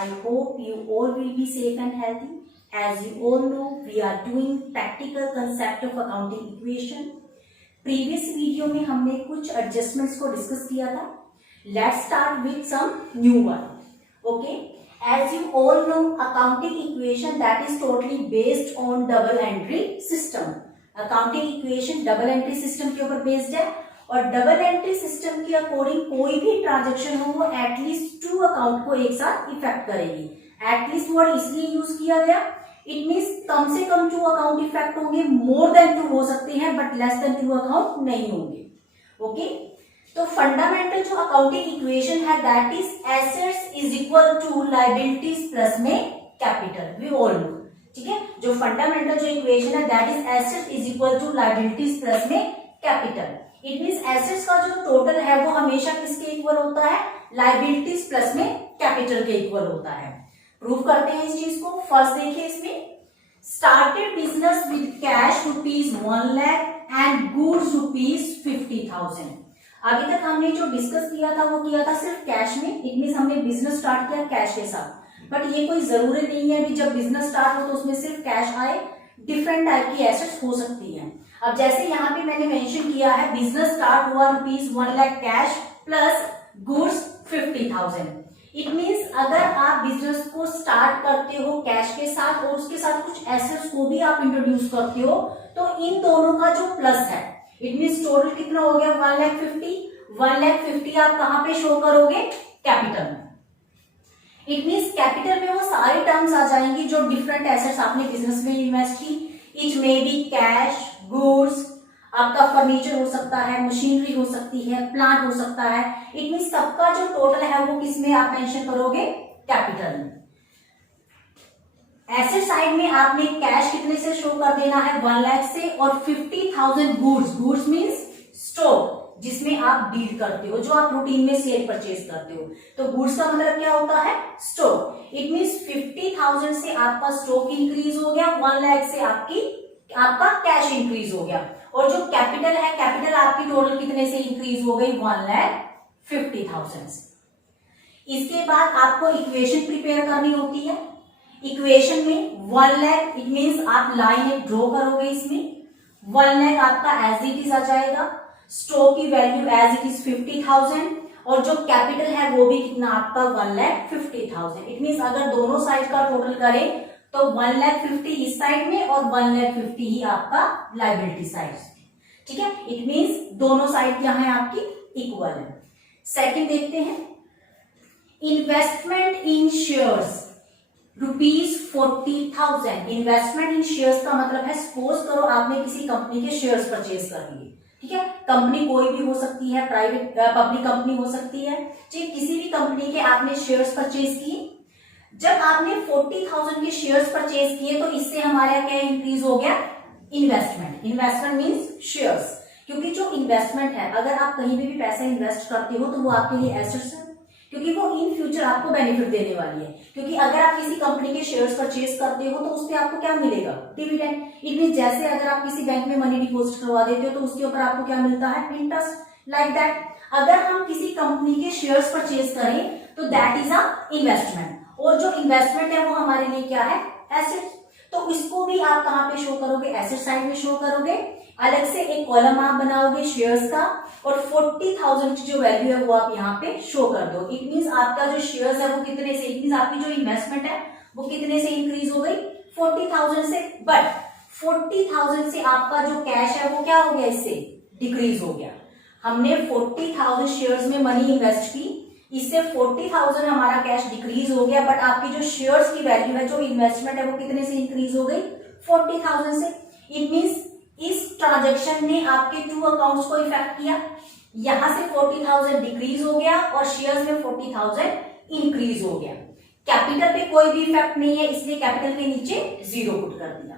I hope you all will be safe and healthy. As you all know, we are doing practical concept of accounting equation. Previous video में हमने कुछ adjustments को discuss किया था. Let's start with some new one. Okay. As you all know, accounting equation that is totally based on double entry system. Accounting equation double entry system के ऊपर based है और डबल एंट्री सिस्टम के according कोई भी transaction हो वो at least 2 account को एक साथ इफेक्ट करेगी. एटलीस्ट वर्ड इसलिए यूज किया गया, इट मींस कम से कम 2 अकाउंट इफेक्ट होंगे, मोर देन 2 हो सकते हैं बट लेस देन 2 अकाउंट नहीं होंगे. ओके, तो फंडामेंटल जो अकाउंटिंग इक्वेशन है that is assets is equal to liabilities plus में कैपिटल. वी ऑल नो, ठीक है. जो फंडामेंटल जो इक्वेशन है that is assets is equal to liabilities plus में कैपिटल. इट मींस एसेट्स का जो टोटल है वो हमेशा किसके इक्वल होता है? लायबिलिटीज प्लस में कैपिटल के इक्वल होता है. प्रूव करते हैं इस चीज को. फर्स्ट देखिए, इसमें started business with cash ₹1 lakh and goods ₹50,000. अभी तक हमने जो डिस्कस किया था वो किया था सिर्फ कैश में. इट मींस हमने बिजनेस स्टार्ट किया कैश के साथ, बट ये कोई जरूरी नहीं है कि जब बिजनेस स्टार्ट हो तो उसमें सिर्फ कैश आए. डिफरेंट टाइप की एसेट्स हो सकती है. अब जैसे यहाँ पे मैंने मेंशन किया है बिजनेस स्टार्ट हुआ ₹1 lakh cash plus goods 50,000. It means अगर आप बिजनेस को स्टार्ट करते हो कैश के साथ और उसके साथ कुछ एसेट्स को भी आप इंट्रोड्यूस करते हो तो इन दोनों का जो प्लस है, इट मींस टोटल कितना हो गया? 1,50,000 आप कहां पे शो करोगे? कैपिटल में. इट मींस कैपिटल में वो सारे टर्म्स आ जाएंगे जो डिफरेंट एसेट्स आपने बिजनेस में इन्वेस्ट की. It may be cash, goods, आपका फर्नीचर हो सकता है, मशीनरी हो सकती है, प्लांट हो सकता है. इट मींस सबका जो टोटल है वो किसमें आप मेंशन करोगे? कैपिटल में. एसेट साइड में आपने कैश कितने से शो कर देना है? 1 लाख से, और 50,000 गुड्स. गुड्स मींस स्टॉक जिसमें आप डील करते हो, जो आप रूटीन में सेल परचेज करते हो. तो गुड्स का मतलब क्या होता है? स्टॉक. इट मींस 50,000 से आपका स्टॉक इंक्रीज हो गया, 1 लाख से आपका कैश इंक्रीज हो गया. और जो कैपिटल है, कैपिटल आपकी टोटल कितने से इंक्रीज हो गई? 1,50,000 से. इसके बाद आपको इक्वेशन प्रिपेयर करनी होती है. इक्वेशन में 1 लाख, इट मींस आप लाइन एक ड्रॉ करोगे इसमें. 1 लाख आपका एज इट इज आ जाएगा. स्टॉक की वैल्यू एज इट इज 50,000 और जो कैपिटल है वो भी कितना आपका? 1,50,000. इट मींस अगर दोनों साइड का टोटल करें तो 1,50,000 इस साइड में और 1,50,000 ही आपका लायबिलिटी साइड. ठीक है. इट मींस दोनों साइड क्या है आपकी? इक्वल है. सेकंड देखते हैं, इन्वेस्टमेंट इन शेयर्स ₹40,000. इन्वेस्टमेंट इन शेयर्स का मतलब है, सपोज करो आपने किसी कंपनी के शेयर्स परचेज कर लिए. ठीक है. कंपनी कोई भी हो सकती है, प्राइवेट पब्लिक कंपनी हो सकती है. ठीक, किसी भी कंपनी के आपने शेयर्स परचेज किए. जब आपने 40,000 के शेयर्स परचेज किए तो इससे हमारा क्या इंक्रीज हो गया? इन्वेस्टमेंट. Investment means shares. क्योंकि जो इन्वेस्टमेंट है, अगर आप कहीं भी पैसा इन्वेस्ट करते हो तो वो आपके लिए एसेट्स है, क्योंकि वो इन फ्यूचर आपको बेनिफिट देने वाली है. क्योंकि अगर आप किसी कंपनी के शेयर्स परचेज करते हो तो उससे आपको क्या मिलेगा? डिविडेंड. इट मींस जैसे अगर आप किसी बैंक में मनी डिपॉजिट करवा देते हो तो उसके ऊपर आपको क्या मिलता है? इंटरेस्ट. लाइक दैट अगर हम किसी कंपनी के शेयर्स परचेज करें तो दैट इज अ इन्वेस्टमेंट. और जो इन्वेस्टमेंट है वो हमारे लिए क्या है? एसेट. तो इसको भी आप कहां पे शो करोगे? एसेट साइड में शो करोगे. अलग से एक कॉलम आप बनाओगे शेयर्स का और 40,000 की जो वैल्यू है वो आप यहाँ पे शो कर दो. इट मींस आपका जो शेयर्स है वो कितने से, इट मींस आपकी जो इन्वेस्टमेंट है वो कितने से इंक्रीज हो गई? 40,000 से. बट 40,000 से आपका जो कैश है वो क्या हो गया? इससे डिक्रीज हो गया. हमने 40,000 शेयर्स में मनी इन्वेस्ट की, इससे 40,000 हमारा कैश डिक्रीज हो गया, बट आपकी जो शेयर्स की वैल्यू है, जो इन्वेस्टमेंट है वो कितने से इंक्रीज हो गई? 40,000 से. इट मींस इस ट्रांजेक्शन ने आपके 2 अकाउंट्स को इफेक्ट किया. यहां से 40,000 डिक्रीज हो गया और शेयर्स में 40,000 इंक्रीज हो गया. कैपिटल पे कोई भी इफेक्ट नहीं है, इसलिए कैपिटल के नीचे 0 पुट कर दिया.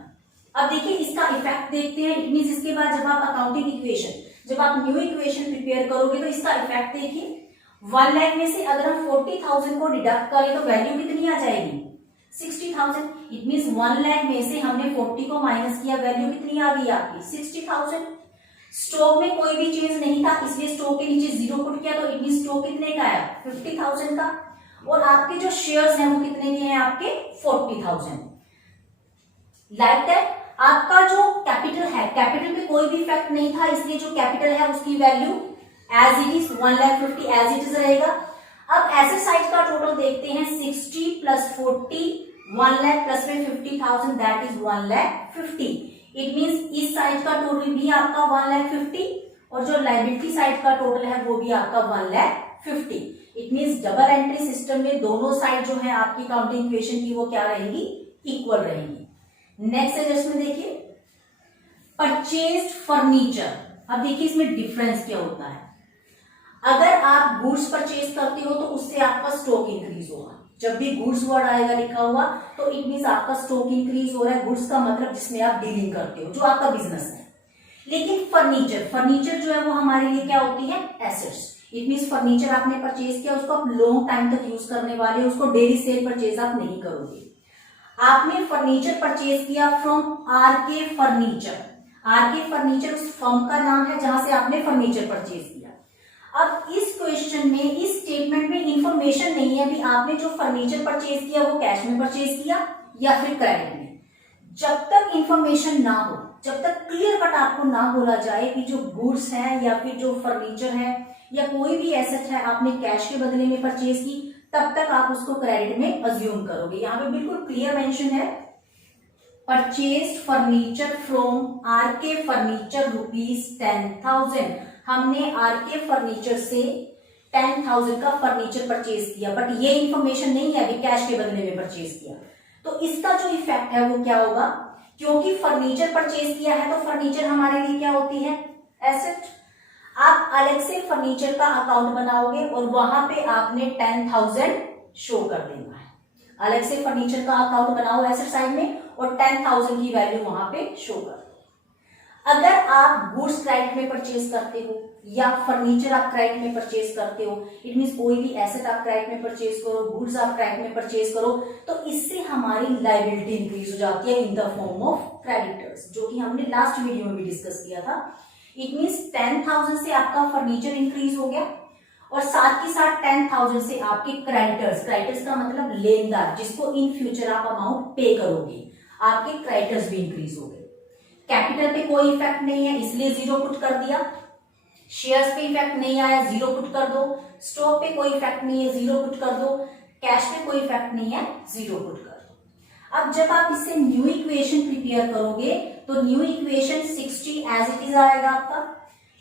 अब देखिए इसका इफेक्ट देखते हैं. इट मींस इसके बाद जब आप अकाउंटिंग इक्वेशन, जब आप न्यू इक्वेशन प्रिपेयर करोगे तो इसका इफेक्ट देखिए. 1 लाख में से अगर हम 40,000 को डिडक्ट करें तो वैल्यू कितनी आ जाएगी? 60,000. इट मींस 1 लाख में से हमने 40 को माइनस किया, वैल्यू कितनी आ गई आपकी? 60,000. स्टॉक में कोई भी चेंज नहीं था इसलिए स्टॉक के नीचे 0 पुट किया तो इट मींस स्टॉक कितने का आया? 50,000 का. और आपके जो शेयर्स हैं वो कितने के हैं आपके 40,000। लाइक दैट आपका जो कैपिटल है, कैपिटल पे कोई भी इफेक्ट नहीं था, इसलिए जो कैपिटल है उसकी value as it is 1,50,000 as it is रहेगा। अब एसेट साइड का टोटल देखते हैं, 60 प्लस 40 1 लाख प्लस में 50,000 दैट इज 1,50,000। इट मींस इस साइड का टोटल भी आपका 1,50,000 और जो लायबिलिटी साइड का टोटल है वो भी आपका 1,50,000। It means double entry system में दोनों साइड जो है आपकी काउंटिंग इक्वेशन की वो क्या रहेंगी, इक्वल रहेंगी। नेक्स्ट एडजस्टमेंट देखिए, परचेज्ड फर्नीचर। अब देखिए इसमें डिफरेंस क्या होता है। अगर आप गुड्स परचेज करते हो तो उससे आपका स्टॉक इंक्रीज होगा। जब भी गुड्स वर्ड आएगा लिखा हुआ तो इट मींस आपका स्टॉक इंक्रीज हो रहा है। गुड्स का मतलब जिसमें आप डीलिंग करते हो, जो आपका बिजनेस है। लेकिन फर्नीचर, फर्नीचर जो है वो हमारे लिए क्या होती है, एसेट्स। इट मींस फर्नीचर आपने परचेज किया, उसको आप लॉन्ग टाइम तक यूज करने वाले, उसको डेली सेल परचेज आप नहीं करोगे। आपने फर्नीचर परचेज किया from RK furniture. RK furniture उस फर्म का नाम है जहां से आपने फर्नीचर परचेज किया। अब इस क्वेश्चन में, इस स्टेटमेंट में इंफॉर्मेशन नहीं है कि आपने जो फर्नीचर परचेज किया वो कैश में परचेज किया या फिर क्रेडिट में। जब तक इंफॉर्मेशन ना हो, जब तक क्लियर कट आपको ना बोला जाए कि जो गुड्स है या फिर जो फर्नीचर है या कोई भी एसेट है आपने कैश के बदले में परचेज की, तब तक आप उसको क्रेडिट में अज्यूम करोगे। यहां पे बिल्कुल क्लियर मेंशन है, purchase furniture from RK furniture ₹10,000। हमने आरके फर्नीचर से 10,000 का फर्नीचर परचेज किया, बट ये इंफॉर्मेशन नहीं है अभी कैश के बदले में परचेज किया। तो इसका जो इफेक्ट है वो क्या होगा, क्योंकि फर्नीचर परचेज किया है तो फर्नीचर हमारे लिए क्या होती है, एसेट। आप अलग से फर्नीचर का अकाउंट बनाओगे और वहां पे आपने 10,000 शो कर देना है। अलग से फर्नीचर का अकाउंट बनाओ एसेट साइड में और 10,000 की वैल्यू वहां पे शो कर दो। अगर आप गुड्स क्रेडिट में परचेज करते हो या फर्नीचर आप क्रेडिट में परचेज करते हो, इट मींस कोई भी एसेट आप क्रेडिट में परचेज करो, गुड्स आप क्रेडिट में परचेज करो, तो इससे हमारी लायबिलिटी इंक्रीज हो जाती है in the form of creditors, जो कि हमने लास्ट वीडियो में भी डिस्कस किया था। इट मींस 10,000 से आपका फर्नीचर इंक्रीज हो गया और साथ ही साथ 10,000 से आपके क्रेडिटर्स, क्रेडिटर्स का मतलब लेनदार, जिसको इन फ्यूचर आप अमाउंट पे करोगे, आपके क्रेडिटर्स भी इंक्रीज हो गए। कैपिटल पे कोई इफेक्ट नहीं है इसलिए 0 पुट कर दिया। शेयर्स पे इफेक्ट नहीं आया, 0 पुट कर दो। स्टॉक पे कोई इफेक्ट नहीं है, 0 पुट कर दो। कैश पे कोई इफेक्ट नहीं है, 0 पुट कर दो। अब जब आप इससे न्यू इक्वेशन प्रिपेयर करोगे तो new equation 60 as it is आएगा आपका,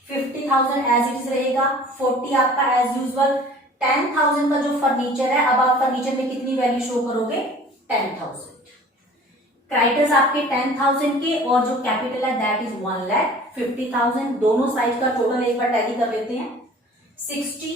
50,000 एज इट इज रहेगा, 40 आपका एज यूजुअल, 10,000 का जो फर्नीचर है, अब आप फर्नीचर में कितनी वैल्यू शो करोगे, 10,000। क्रेडिटर्स आपके 10,000 के और जो कैपिटल है दैट इज 1,50,000। दोनों साइड का टोटल एक बार टैली कर लेते हैं, 60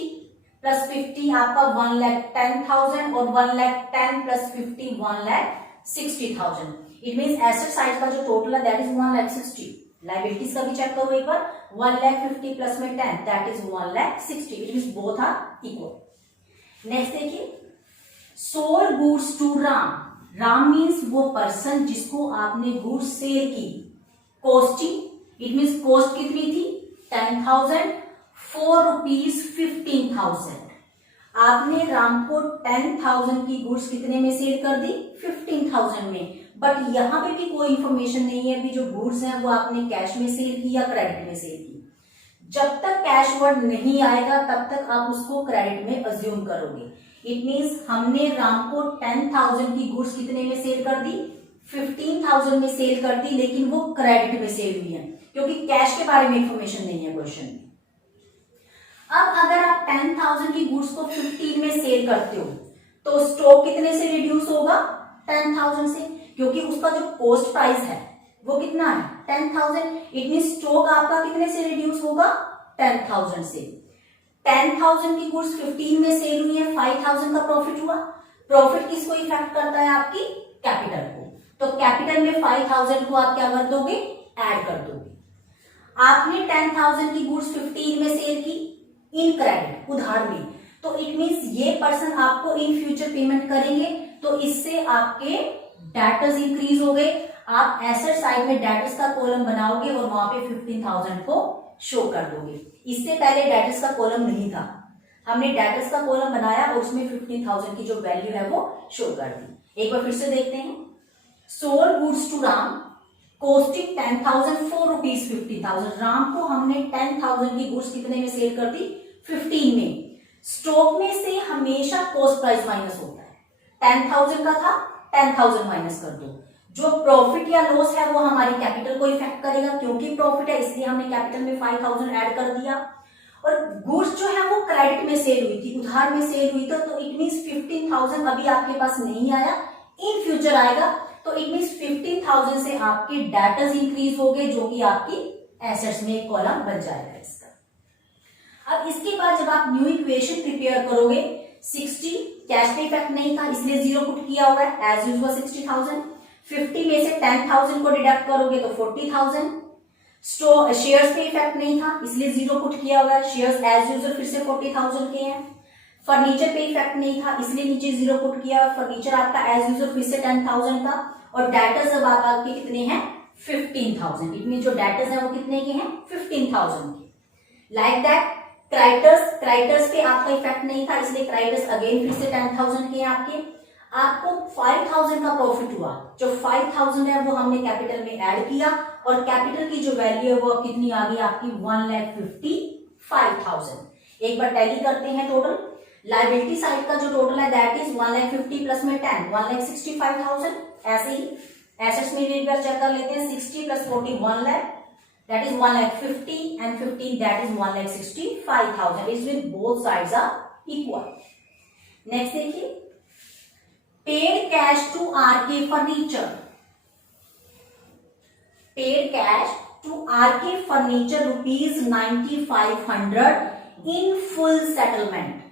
प्लस 50 आपका 1,10,000 और 1,10 plus 50 1,60,000। It means asset side का जो टोटल है दैट इज 1,60,000। लायबिलिटीज का भी चेक करो एक बार, 1,50,000 प्लस में 10 that is 1,60,000। It means both are equal. Next देखिए, sold goods to Ram. Ram means वो पर्सन जिसको आपने गुड्स सेल की। कॉस्टिंग, इट मीन्स कॉस्ट कितनी थी, 10,000, 4 रुपीज 15,000। आपने राम को 10,000 की गुड्स कितने में सेल कर दी, 15,000 में। बट यहां पे भी कोई इंफॉर्मेशन नहीं है कि जो गुड्स हैं वो आपने कैश में सेल की या क्रेडिट में सेल की। जब तक कैश वर्ड नहीं आएगा तब तक आप उसको क्रेडिट में अज्यूम करोगे। इट मींस हमने राम को 10,000 की गुड्स कितने में सेल कर दी, 15,000 में सेल कर दी, लेकिन वो क्रेडिट में सेल हुई है क्योंकि कैश के बारे में इंफॉर्मेशन नहीं है क्वेश्चन में। अब अगर आप 10,000 की गुड्स को 15 में सेल करते हो तो स्टॉक कितने से रिड्यूस होगा, 10,000 से, क्योंकि उसका जो कॉस्ट प्राइस है वो कितना है, 10,000। इट मीन स्टॉक आपका कितने से रिड्यूस होगा, 10,000 से। 10,000 की गुड्स 15 में सेल हुई है, 5,000 का प्रॉफिट हुआ। प्रॉफिट किसको इफेक्ट करता है, आपकी कैपिटल को। तो कैपिटल में 5,000 को आप क्या कर दोगे, ऐड कर दोगे। आपने 10,000 की गुड्स 15 में सेल की इन क्रेडिट, उधार में, तो इट मींस ये पर्सन आपको इन फ्यूचर पेमेंट करेंगे, तो इससे आपके डेटर्स इंक्रीज हो गए। आप एसेट साइड में डेटर्स का कॉलम बनाओगे और वहां पे 15,000 को शो कर दोगे। इससे पहले डेटर्स का कॉलम नहीं था, हमने डेटर्स का कॉलम बनाया और उसमें 15,000 की जो वैल्यू है वो शो कर दी। एक बार फिर से देखते हैं। Sold goods to Ram costing 10,000 for rupees 50,000। Ram को हमने 10,000 की गुड्स कितने में सेल कर दी? 15 में। स्टॉक में से हमेशा कॉस्ट प्राइस माइनस होता है। 10,000 का था, 10,000 माइनस कर दो। जो प्रॉफिट या लॉस है वो हमारी कैपिटल को इफेक्ट करेगा, क्योंकि प्रॉफिट है इसलिए हमने कैपिटल में 5,000 ऐड कर दिया। और गुड्स जो है वो क्रेडिट में सेल हुई थी, उधार में सेल हुई थी, तो इट मींस 15,000 अभी आपके पास नहीं आया, इन फ्यूचर आएगा। तो इट मींस 15,000 से आपके डेटर्स इंक्रीज हो गए, जो कि आपकी एसेट्स में एक कॉलम बन जाएगा इसका। अब इसके बाद जब आप न्यू इक्वेशन प्रिपेयर करोगे, 60 कैश पे इफेक्ट नहीं था इसलिए 0 पुट किया हुआ है एज यूजुअल 60,000। 50 में से 10,000 को डिडक्ट करोगे तो 40,000। शेयर्स पे इफेक्ट नहीं था इसलिए 0 पुट किया हुआ है, शेयर्स एज यूजुअल फिर से 40,000 के हैं। फर्नीचर पे इफेक्ट नहीं था इसलिए नीचे 0 पुट किया, फर्नीचर आपका एज यूजुअल फिर से 10,000 का। और डेटर्स अब आपके कितने हैं? 15,000। इतने जो डेटर्स हैं वो कितने के हैं? 15,000 के। लाइक दैट क्राइटर्स पे आपका इफेक्ट नहीं था इसलिए क्राइटर्स अगेन फिर से 10,000 के हैं आपके। आपको 5,000 का प्रॉफिट हुआ, जो 5,000 है वो हमने कैपिटल में ऐड किया और कैपिटल की जो वैल्यू है वो कितनी आ गई आपकी? 1,55,000। एक बार टैली करते हैं टोटल। लायबिलिटी साइड का जो टोटल है दैट इज 1,50,000 प्लस में 10 1,65,000। ऐसे ही एसेट्स में भी एक बार चेक कर लेते हैं। 60 plus 40 1 lakh, that is 1,50,000 and 15 that is 1,65,000। Is with both sides are equal. Next देखिए, paid cash to RK furniture. Paid cash to RK furniture rupees 9,500 in full settlement.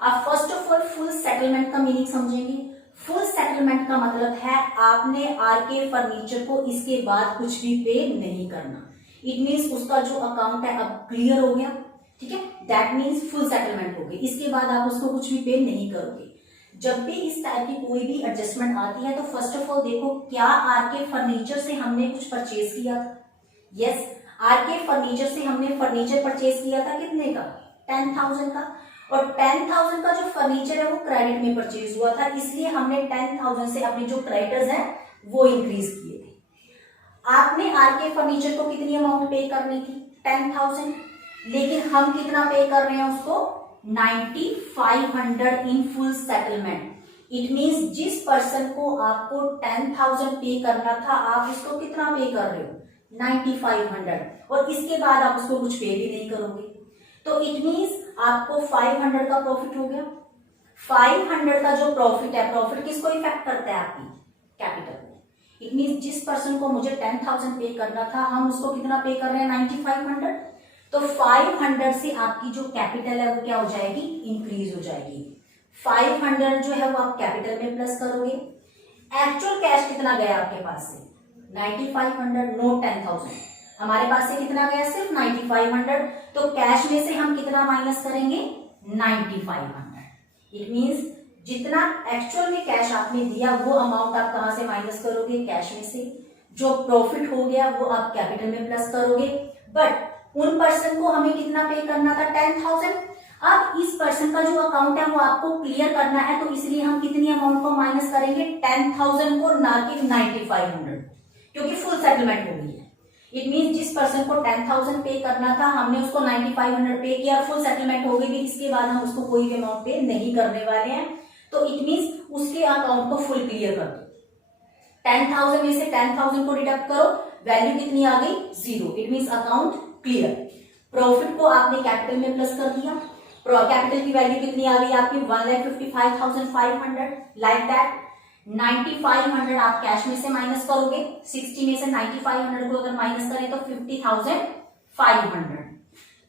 अब first of all full settlement का meaning समझेंगे। Full settlement का मतलब है आपने R K furniture को इसके बाद कुछ भी पे नहीं करना। इट मीन्स उसका जो अकाउंट है अब क्लियर हो गया, ठीक है, दैट मीन्स फुल सेटलमेंट हो गई। इसके बाद आप उसको कुछ भी पे नहीं करोगे। जब भी इस टाइप की कोई भी एडजस्टमेंट आती है तो फर्स्ट ऑफ ऑल देखो, क्या आरके फर्नीचर से हमने कुछ परचेज किया था? यस, आरके फर्नीचर से हमने फर्नीचर परचेज किया था कितने का? 10,000 का। और 10,000 का जो फर्नीचर है वो क्रेडिट में परचेज हुआ था, इसलिए हमने 10,000 से अपने जो क्रेडिटर्स हैं वो इंक्रीज किए थे। आपने आरके फर्नीचर को कितनी अमाउंट पे करनी थी? 10,000। लेकिन हम कितना पे कर रहे हैं उसको? 9,500 in full settlement. It means जिस पर्सन को आपको 10,000 पे करना था आप उसको कितना पे कर रहे हो? 9,500। और इसके बाद आप उसको कुछ पे भी नहीं करोगे, तो इट मींस आपको 500 का प्रॉफिट हो गया। 500 का जो प्रॉफिट है, प्रॉफिट किसको इफेक्ट करता है? आपकी कैपिटल को। इट मींस जिस पर्सन को मुझे 10,000 पे करना था हम उसको कितना पे कर रहे हैं? 9,500। तो 500 से आपकी जो कैपिटल है वो क्या हो जाएगी? इंक्रीज हो जाएगी। 500 जो है वो आप कैपिटल में प्लस करोगे। एक्चुअल कैश कितना गया आपके पास से? 9,500, नोट 10,000। हमारे पास से कितना गया? सिर्फ 9,500। तो कैश में से हम कितना माइनस करेंगे? 9,500। इट मींस जितना एक्चुअल में कैश आपने दिया वो अमाउंट आप कहां से माइनस करोगे? कैश में से। जो प्रॉफिट हो गया वो आप कैपिटल में प्लस करोगे। बट उन पर्सन को हमें कितना पे करना था? 10,000। अब इस पर्सन का जो अकाउंट है वो आपको क्लियर करना है, तो इसलिए हम कितनी अमाउंट को माइनस करेंगे? 10,000 को, ना कि 9,500, क्योंकि फुल सेटलमेंट हो गई है। इट मींस जिस पर्सन को 10,000 पे करना था हमने उसको 9,500 पे किया, फुल सेटलमेंट हो गई। इसके बाद हम उसको कोई भी अमाउंट पे नहीं करने वाले हैं, तो इट मींस उसके अकाउंट को फुल क्लियर कर दो। 10,000 में से 10,000 को डिडक्ट करो, वैल्यू कितनी आ गई? 0। It means account clear. Profit को आपने कैपिटल में प्लस कर दिया, कैपिटल की वैल्यू कितनी आ गई आपकी? 1,55,500। लाइक दैट 9,500 आप कैश में से माइनस करोगे। 60 में से 9,500 को अगर माइनस करें तो 50,500।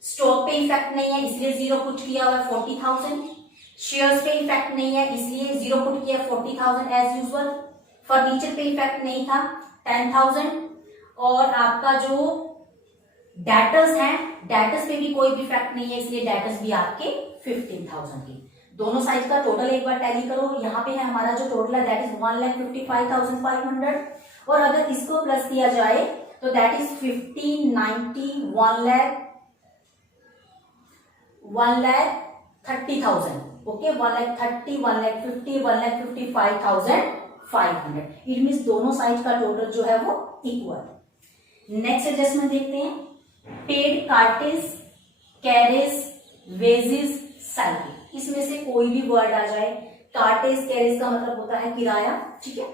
स्टॉक पे इफेक्ट नहीं है इसलिए 0 पुट किया हुआ 40,000। शेयर्स पे इफेक्ट नहीं है इसलिए 0 पुट किया 40,000 एज यूजुअल। फर्नीचर पे इफेक्ट नहीं था 10,000। और आपका जो डेटर्स हैं, डेटर्स पे भी कोई भी इफेक्ट नहीं है इसलिए डेटर्स भी आपके 15,000 के। दोनों साइड का टोटल एक बार टैली करो। यहाँ पे है हमारा जो टोटल है दैट इज 1,55,500। और अगर इसको प्लस किया जाए तो that is 1590, 1 lakh 1,30,000. Okay, 1,30,000, 1,50,000, 1,55,500. It means दोनों साइड का टोटल जो है वो इक्वल. नेक्स्ट एडजस्टमेंट देखते हैं. Paid cartage, carriage, wages, salary. इसमें से कोई भी वर्ड आ जाए. कार्टेज कैरेज का मतलब होता है किराया, ठीक है.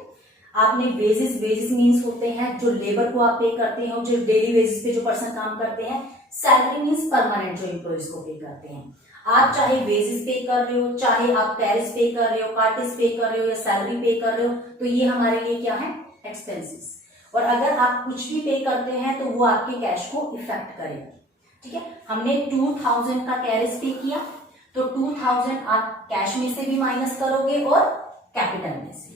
आपने वेजेस, वेजेस मीन्स होते हैं जो लेबर को आप पे करते हैं, जो डेली वेजेस पे जो पर्सन काम करते हैं. सैलरी मीन्स परमानेंट जो एम्प्लॉइज को पे करते हैं. आप चाहे वेजेस पे कर रहे हो, चाहे आप कैरेज पे कर रहे हो, कार्टेज पे कर रहे हो या सैलरी पे कर रहे हो, तो ये हमारे लिए क्या है, एक्सपेंसेस. और अगर आप कुछ भी पे करते हैं तो वो आपके कैश को इफेक्ट करेगा, ठीक है. हमने 2,000 का कैरेज पे किया तो 2,000 आप कैश में से भी माइनस करोगे और कैपिटल में से,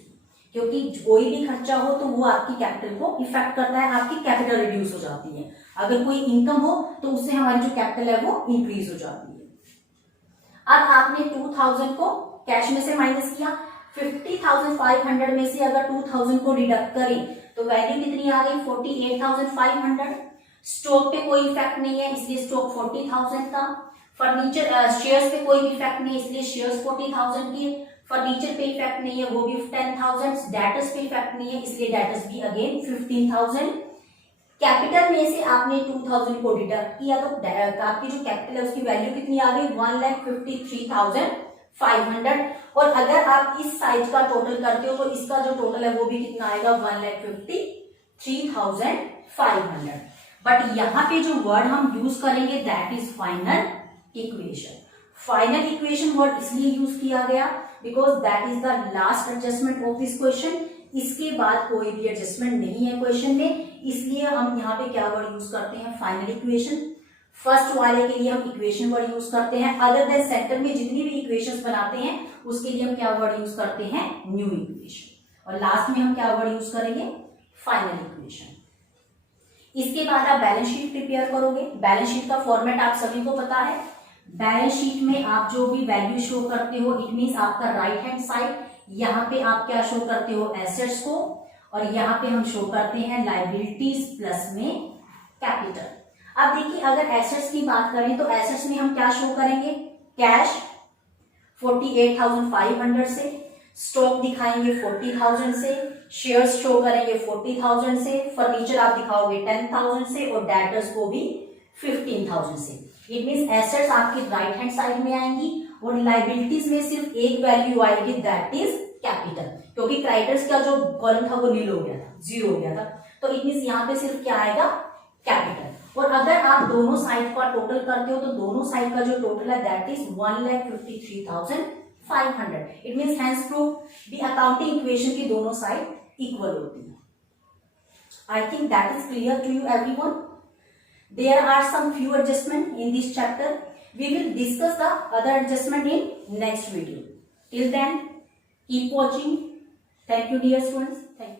क्योंकि कोई भी खर्चा हो तो वो आपकी कैपिटल को इफेक्ट करता है, आपकी कैपिटल रिड्यूस हो जाती है. अगर कोई इनकम हो तो उससे हमारी जो कैपिटल है वो इंक्रीज हो जाती है. अब आपने 2,000 को कैश में से माइनस किया. 50,500 में से अगर 2,000 को डिडक्ट करें तो वैल्यू कितनी आ गई, 48,500. स्टॉक पे कोई इफेक्ट नहीं है इसलिए स्टॉक 40,000 का. फर्नीचर शेयर्स पे कोई भी इफेक्ट नहीं है इसलिए शेयर्स 40,000 की. फर्नीचर पे इफेक्ट नहीं है वो भी 10,000. डेटर्स पे इफेक्ट नहीं है इसलिए डेटर्स भी अगेन 15,000. कैपिटल में से आपने 2,000 को डिडक्ट किया तो आपकी जो कैपिटल है उसकी वैल्यू कितनी आ गई, 1,53,500. और अगर आप इस साइड का टोटल करते हो तो इसका जो टोटल है वो भी कितना आएगा, 1,53,500. बट यहाँ पे जो वर्ड हम यूज करेंगे that is final equation. Final equation word इसलिए यूज किया गया because that is the last adjustment of this question. इसके बाद कोई भी एडजस्टमेंट नहीं है क्वेश्चन में, इसलिए हम यहाँ पे क्या वर्ड यूज करते हैं, फाइनल इक्वेशन. फर्स्ट वाले के लिए हम इक्वेशन वर्ड यूज करते हैं. अदर देन सेंटर में जितनी भी इक्वेशंस बनाते हैं उसके लिए हम क्या वर्ड यूज करते हैं, न्यू इक्वेशन. और लास्ट में हम क्या वर्ड यूज करेंगे, फाइनल इक्वेशन. इसके बाद आप बैलेंस शीट प्रिपेयर करोगे. बैलेंस शीट का फॉर्मेट आप सभी को पता है. बैलेंस शीट में आप जो भी वैल्यू शो करते हो इट मीन्स आपका राइट हैंड साइड, यहाँ पे आप क्या शो करते हो, एसेट्स को, और यहाँ पे हम शो करते हैं लायबिलिटीज प्लस में कैपिटल. अब देखिए अगर एसेट्स की बात करें तो एसेट्स में हम क्या शो करेंगे, कैश 48,500 से, स्टॉक दिखाएंगे 40,000 से, शेयर्स शो करेंगे 40,000 से, फर्नीचर आप दिखाओगे 10,000 से और डेटर्स को भी 15,000 से. इट मीन्स एसेट्स आपकी राइट हैंड साइड में आएंगी और लाइबिलिटीज में सिर्फ एक वैल्यू आएगी दैट इज कैपिटल, क्योंकि क्रेडिटर्स का जो कॉलम था वो नील हो गया था, जीरो हो गया था. तो इट मीन्स यहाँ पे सिर्फ क्या आएगा, कैपिटल. और अगर आप दोनों साइड का टोटल करते हो तो दोनों साइड का जो टोटल है that is 1,53,500. It means hence prove the accounting equation की दोनों साइड इक्वल होती है. I think that is clear to you everyone. There are some few adjustments in this chapter. We will discuss the other adjustment in next video. Till then, keep watching. Thank you, dear students. Thank you.